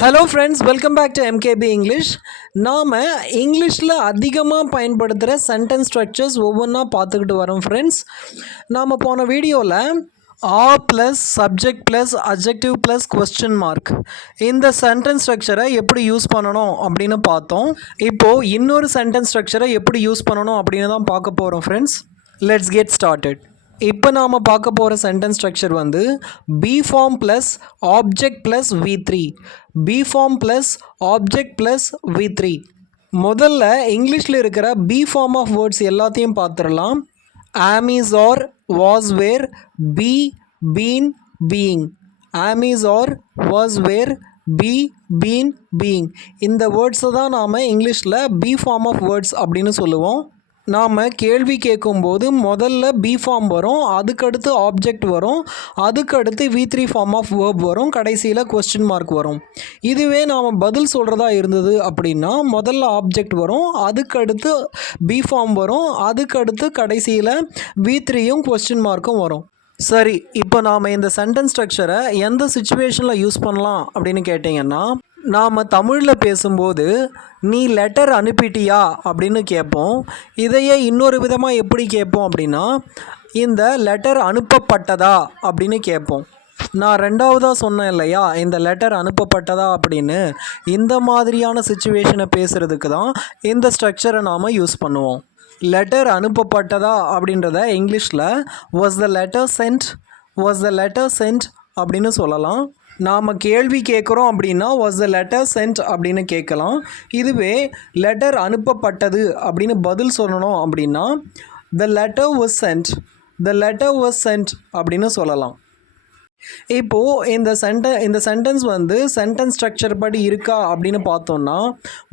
Hello friends, welcome back to MKB English. நாம் இங்கிலீஷில் அதிகமாக பயன்படுத்துகிற சென்டென்ஸ் ஸ்ட்ரக்சர்ஸ் ஒவ்வொன்றா பார்த்துக்கிட்டு வரோம் ஃப்ரெண்ட்ஸ். நாம் போன வீடியோவில் plus subject plus adjective plus question mark இந்த சென்டென்ஸ் ஸ்ட்ரக்சரை எப்படி யூஸ் பண்ணணும் அப்படின்னு பார்த்தோம். இப்போது இன்னொரு சென்டென்ஸ் ஸ்ட்ரக்சரை எப்படி யூஸ் பண்ணணும் அப்படின்னு தான் பார்க்க போகிறோம் ஃப்ரெண்ட்ஸ். Let's get started. இப்போ நாம் பார்க்க போகிற சென்டென்ஸ் ஸ்ட்ரக்சர் வந்து be form plus object plus V3. Be form plus object plus V3. முதல்ல இங்கிலீஷில் இருக்கிற பி ஃபார்ம் ஆஃப் வேர்ட்ஸ் எல்லாத்தையும் பார்த்துடலாம். am is or was were be been being. am is or was were be been being. இந்த வேர்ட்ஸை தான் நாம் இங்கிலீஷில் B form of words அப்படின்னு சொல்லுவோம். நாம் கேள்வி கேட்கும்போது முதல்ல பி ஃபார்ம் வரும், அதுக்கடுத்து ஆப்ஜெக்ட் வரும், அதுக்கடுத்து V3 ஃபார்ம் ஆஃப் வேர்ப் வரும், கடைசியில் கொஸ்டின் மார்க் வரும். இதுவே நாம் பதில் சொல்கிறதா இருந்தது அப்படின்னா முதல்ல ஆப்ஜெக்ட் வரும், அதுக்கடுத்து பி ஃபார்ம் வரும், அதுக்கடுத்து கடைசியில் V3யும் கொஸ்டின் மார்க்கும் வரும். சரி, இப்போ நாம் இந்த சென்டென்ஸ் ஸ்ட்ரக்சரை எந்த சுச்சுவேஷனில் யூஸ் பண்ணலாம் அப்படின்னு கேட்டிங்கன்னா, நாம் தமிழில் பேசும்போது நீ லெட்டர் அனுப்பிட்டியா அப்படின்னு கேட்போம். இதையே இன்னொரு விதமாக எப்படி கேட்போம் அப்படின்னா, இந்த லெட்டர் அனுப்பப்பட்டதா அப்படின்னு கேட்போம். நான் ரெண்டாவதாக சொன்னேன் இல்லையா, இந்த லெட்டர் அனுப்பப்பட்டதா அப்படின்னு. இந்த மாதிரியான சுச்சுவேஷனை பேசுகிறதுக்கு தான் இந்த ஸ்ட்ரக்சரை நாம் யூஸ் பண்ணுவோம். லெட்டர் அனுப்பப்பட்டதா அப்படின்றத இங்கிலீஷில் was the letter sent, was the letter sent அப்படின்னு சொல்லலாம். நாம் கேள்வி கேட்குறோம் அப்படின்னா was the letter sent அப்படின்னு கேட்கலாம். இதுவே லெட்டர் அனுப்பப்பட்டது அப்படின்னு பதில் சொல்லணும் அப்படின்னா the letter was sent, the letter was sent அப்படின்னு சொல்லலாம். இப்போது இந்த சென்டென்ஸ் வந்து சென்டென்ஸ் ஸ்ட்ரக்சர் படி இருக்கா அப்படின்னு பார்த்தோன்னா,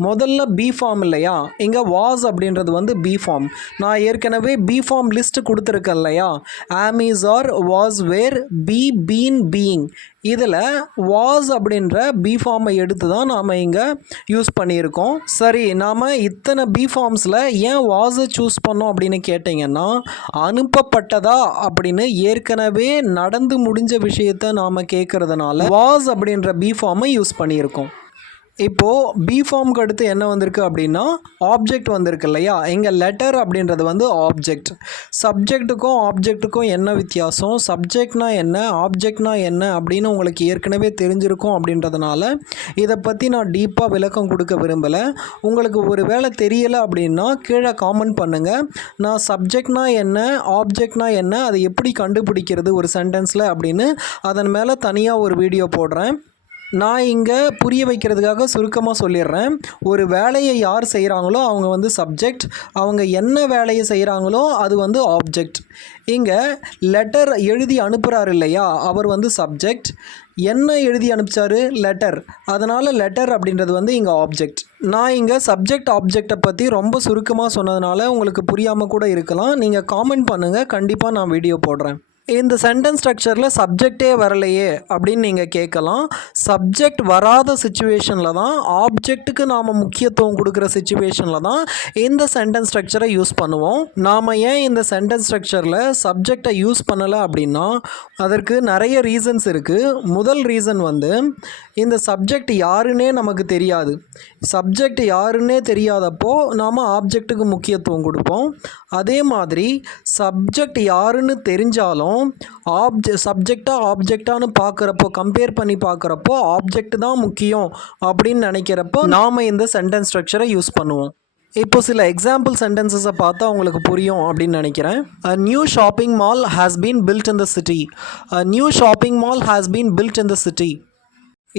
முதல்ல பி ஃபார்ம் இல்லையா, இங்கே வாஸ் அப்படின்றது வந்து பி ஃபார்ம். நான் ஏற்கனவே பி ஃபார்ம் லிஸ்ட் கொடுத்துருக்கேன் இல்லையா, am is are was were be been being. இதில் வாஸ் அப்படின்ற பி ஃபார்மை எடுத்து தான் நாம் இங்கே யூஸ் பண்ணியிருக்கோம். சரி, நாம் இத்தனை பி ஃபார்ம்ஸில் ஏன் வாஸை சூஸ் பண்ணோம் அப்படின்னு கேட்டிங்கன்னா, அனுப்பப்பட்டதா அப்படின்னு ஏற்கனவே நடந்து முடிஞ்ச விஷயத்தை நாம் கேட்குறதுனால வாஸ் அப்படின்ற பி ஃபார்மை யூஸ் பண்ணியிருக்கோம். இப்போது பி ஃபார்முக்கு அடுத்து என்ன வந்திருக்கு அப்படின்னா ஆப்ஜெக்ட் வந்திருக்கு இல்லையா. இங்கே லெட்டர் அப்படின்றது வந்து ஆப்ஜெக்ட். சப்ஜெக்ட்டுக்கும் ஆப்ஜெக்ட்டுக்கும் என்ன வித்தியாசம், சப்ஜெக்ட்னா என்ன, ஆப்ஜெக்ட்னா என்ன அப்படின்னு உங்களுக்கு ஏற்கனவே தெரிஞ்சிருக்கும். அப்படின்றதுனால இதை பற்றி நான் டீப்பாக விளக்கம் கொடுக்க விரும்பலை. உங்களுக்கு ஒரு வேளை தெரியலை அப்படின்னா கீழே காமெண்ட் பண்ணுங்கள். நான் சப்ஜெக்ட்னா என்ன, ஆப்ஜெக்ட்னா என்ன, அதை எப்படி கண்டுபிடிக்கிறது ஒரு சென்டென்ஸில் அப்படின்னு அதன் மேலே தனியாக ஒரு வீடியோ போடுறேன். நான் இங்கே புரிய வைக்கிறதுக்காக சுருக்கமாக சொல்லிடுறேன். ஒரு வேலையை யார் செய்கிறாங்களோ அவங்க வந்து சப்ஜெக்ட், அவங்க என்ன வேலையை செய்கிறாங்களோ அது வந்து ஆப்ஜெக்ட். இங்கே லெட்டர் எழுதி அனுப்புகிறாரு இல்லையா, அவர் வந்து சப்ஜெக்ட். என்ன எழுதி அனுப்பிச்சாரு, லெட்டர். அதனால் லெட்டர் அப்படின்றது வந்து இங்கே ஆப்ஜெக்ட். நான் இங்கே சப்ஜெக்ட் ஆப்ஜெக்டை பற்றி ரொம்ப சுருக்கமாக சொன்னதுனால உங்களுக்கு புரியாமல் கூட இருக்கலாம். நீங்கள் காமெண்ட் பண்ணுங்கள், கண்டிப்பாக நான் வீடியோ போடுறேன். இந்த சென்டென்ஸ் ஸ்ட்ரக்சரில் சப்ஜெக்டே வரலையே அப்படின்னு நீங்கள் கேட்கலாம். சப்ஜெக்ட் வராத சுச்சுவேஷனில் தான், ஆப்ஜெக்ட்டுக்கு நாம் முக்கியத்துவம் கொடுக்குற சுச்சுவேஷனில் தான் இந்த சென்டென்ஸ் ஸ்ட்ரக்சரை யூஸ் பண்ணுவோம். நாம் ஏன் இந்த சென்டென்ஸ் ஸ்ட்ரக்சரில் சப்ஜெக்டை யூஸ் பண்ணலை அப்படின்னா அதற்கு நிறைய ரீசன்ஸ் இருக்குது. முதல் ரீசன் வந்து இந்த சப்ஜெக்ட் யாருன்னே நமக்கு தெரியாது. சப்ஜெக்ட் யாருன்னே தெரியாதப்போ நாம் ஆப்ஜெக்ட்டுக்கு முக்கியத்துவம் கொடுப்போம். அதே மாதிரி சப்ஜெக்ட் யாருன்னு தெரிஞ்சாலும் சப்ஜெக்டாக ஆப்ஜெக்டானு பார்க்குறப்போ, கம்பேர் பண்ணி பார்க்குறப்போ ஆப்ஜெக்ட் தான் முக்கியம் அப்படின்னு நினைக்கிறப்போ நாம் இந்த சென்டென்ஸ் ஸ்ட்ரக்சரை யூஸ் பண்ணுவோம். இப்போ சில எக்ஸாம்பிள் சென்டென்சஸை பார்த்தா உங்களுக்கு புரியும் அப்படின்னு நினைக்கிறேன். A new shopping mall has been built in the city. A new shopping mall has been built in the city.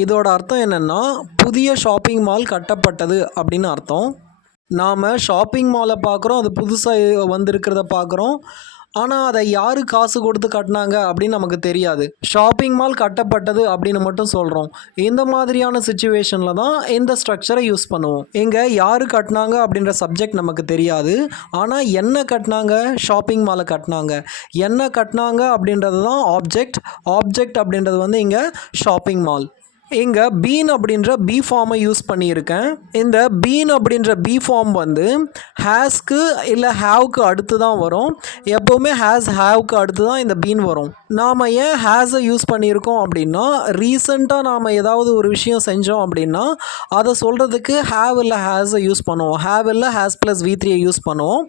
இதோட அர்த்தம் என்னென்னா, புதிய ஷாப்பிங் மால் கட்டப்பட்டது அப்படின்னு அர்த்தம். நாம் ஷாப்பிங் மாலை பார்க்குறோம், அது புதுசாக வந்திருக்கிறத பார்க்குறோம். ஆனால் அதை யார் காசு கொடுத்து கட்டினாங்க அப்படின்னு நமக்கு தெரியாது. ஷாப்பிங் மால் கட்டப்பட்டது அப்படின்னு மட்டும் சொல்கிறோம். இந்த மாதிரியான சுச்சுவேஷனில் தான் இந்த ஸ்ட்ரக்சரை யூஸ் பண்ணுவோம். இங்கே யார் கட்டினாங்க அப்படின்ற சப்ஜெக்ட் நமக்கு தெரியாது. ஆனால் என்ன கட்டினாங்க, ஷாப்பிங் மாலை கட்டினாங்க. என்ன கட்டினாங்க அப்படின்றது தான் ஆப்ஜெக்ட். ஆப்ஜெக்ட் அப்படின்றது வந்து இங்கே ஷாப்பிங் மால். இங்கே பீன் அப்படின்ற பி ஃபார்மை யூஸ் பண்ணியிருக்கேன். இந்த பீன் அப்படின்ற பி ஃபார்ம் வந்து ஹேஸ்க்கு இல்லை ஹேவ்க்கு அடுத்து தான் வரும். எப்போவுமே ஹேவ்க்கு அடுத்து தான் இந்த பீன் வரும். நாம் ஏன் ஹேஸை யூஸ் பண்ணியிருக்கோம் அப்படின்னா, ரீசெண்டாக நாம் ஏதாவது ஒரு விஷயம் செஞ்சோம் அப்படின்னா அதை சொல்கிறதுக்கு ஹேவ் இல்லை ஹேஸை யூஸ் பண்ணுவோம். ஹேவ் இல்லை ஹேஸ் ப்ளஸ் V3 யூஸ் பண்ணுவோம்.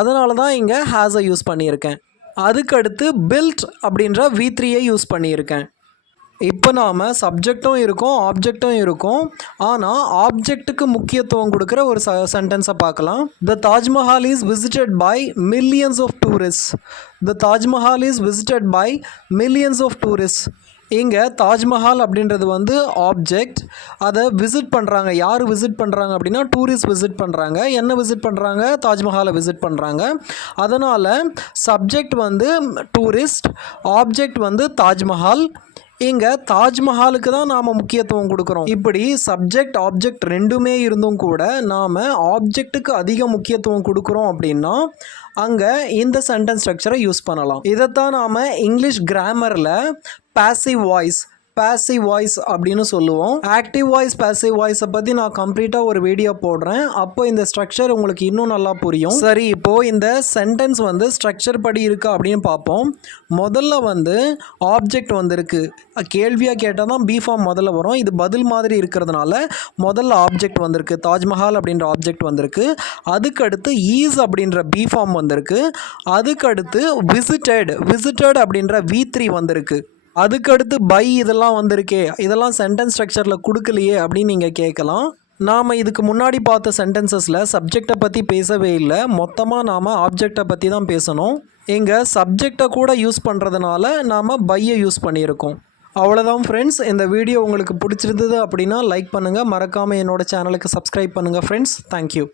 அதனால தான் இங்கே ஹேஸை யூஸ் பண்ணியிருக்கேன். அதுக்கடுத்து பில்ட் அப்படின்ற V3 யூஸ் பண்ணியிருக்கேன். இப்போ நாம் சப்ஜெக்டும் இருக்கும் ஆப்ஜெக்டும் இருக்கும். ஆனால் ஆப்ஜெக்ட்டுக்கு முக்கியத்துவம் கொடுக்குற ஒரு சென்டென்ஸை பார்க்கலாம். The Taj Mahal is visited by millions of tourist. The Taj Mahal is visited by millions of tourist. இங்கே தாஜ்மஹால் அப்படின்றது வந்து ஆப்ஜெக்ட். அதை விசிட் பண்ணுறாங்க. யார் விசிட் பண்ணுறாங்க அப்படின்னா டூரிஸ்ட் விசிட் பண்ணுறாங்க. என்ன விசிட் பண்ணுறாங்க? தாஜ்மஹாலை விசிட் பண்ணுறாங்க. அதனால் சப்ஜெக்ட் வந்து டூரிஸ்ட், ஆப்ஜெக்ட் வந்து தாஜ்மஹால். இங்கே தாஜ்மஹாலுக்கு தான் நாம் முக்கியத்துவம் கொடுக்குறோம். இப்படி சப்ஜெக்ட் ஆப்ஜெக்ட் ரெண்டுமே இருந்தும் கூட நாம் ஆப்ஜெக்ட்டுக்கு அதிக முக்கியத்துவம் கொடுக்குறோம் அப்படின்னா அங்கே இந்த சென்டென்ஸ் ஸ்ட்ரக்சரை யூஸ் பண்ணலாம். இதைத்தான் நாம் இங்கிலீஷ் கிராமரில் பாசிவ் வாய்ஸ் அப்படின்னு சொல்லுவோம். ஆக்டிவ் வாய்ஸ், பாசிவ் வாய்ஸை பற்றி நான் கம்ப்ளீட்டாக ஒரு வீடியோ போடுறேன். அப்போ இந்த ஸ்ட்ரக்சர் உங்களுக்கு இன்னும் நல்லா புரியும். சரி, இப்போது இந்த சென்டென்ஸ் வந்து ஸ்ட்ரக்சர் படி இருக்குது அப்படின்னு பார்ப்போம். முதல்ல வந்து ஆப்ஜெக்ட் வந்திருக்கு. கேள்வியாக கேட்டால் தான் பி ஃபார்ம் முதல்ல வரும். இது பதில் மாதிரி இருக்கிறதுனால முதல்ல ஆப்ஜெக்ட் வந்திருக்கு. தாஜ்மஹால் அப்படின்ற ஆப்ஜெக்ட் வந்திருக்கு. அதுக்கடுத்து ஈஸ் அப்படின்ற பி ஃபார்ம் வந்திருக்கு. அதுக்கடுத்து விசிட்டட் அப்படின்ற V3 வந்திருக்கு. அதுக்கடுத்து பை இதெல்லாம் வந்திருக்கே, இதெல்லாம் சென்டென்ஸ் ஸ்ட்ரக்சரில் கொடுக்கலையே அப்படின்னு நீங்கள் கேட்கலாம். நாம் இதுக்கு முன்னாடி பார்த்த சென்டென்சஸில் சப்ஜெக்டை பற்றி பேசவே இல்லை. மொத்தமாக நாம் ஆப்ஜெக்டை பற்றி தான் பேசணும். இங்கே சப்ஜெக்டை கூட யூஸ் பண்ணுறதுனால நாம் பையை யூஸ் பண்ணியிருக்கோம். அவ்வளோதான் ஃப்ரெண்ட்ஸ். இந்த வீடியோ உங்களுக்கு பிடிச்சிருந்தது அப்படின்னா லைக் பண்ணுங்கள். மறக்காமல் என்னோடய சேனலுக்கு சப்ஸ்கிரைப் பண்ணுங்கள் ஃப்ரெண்ட்ஸ். தேங்க்யூ.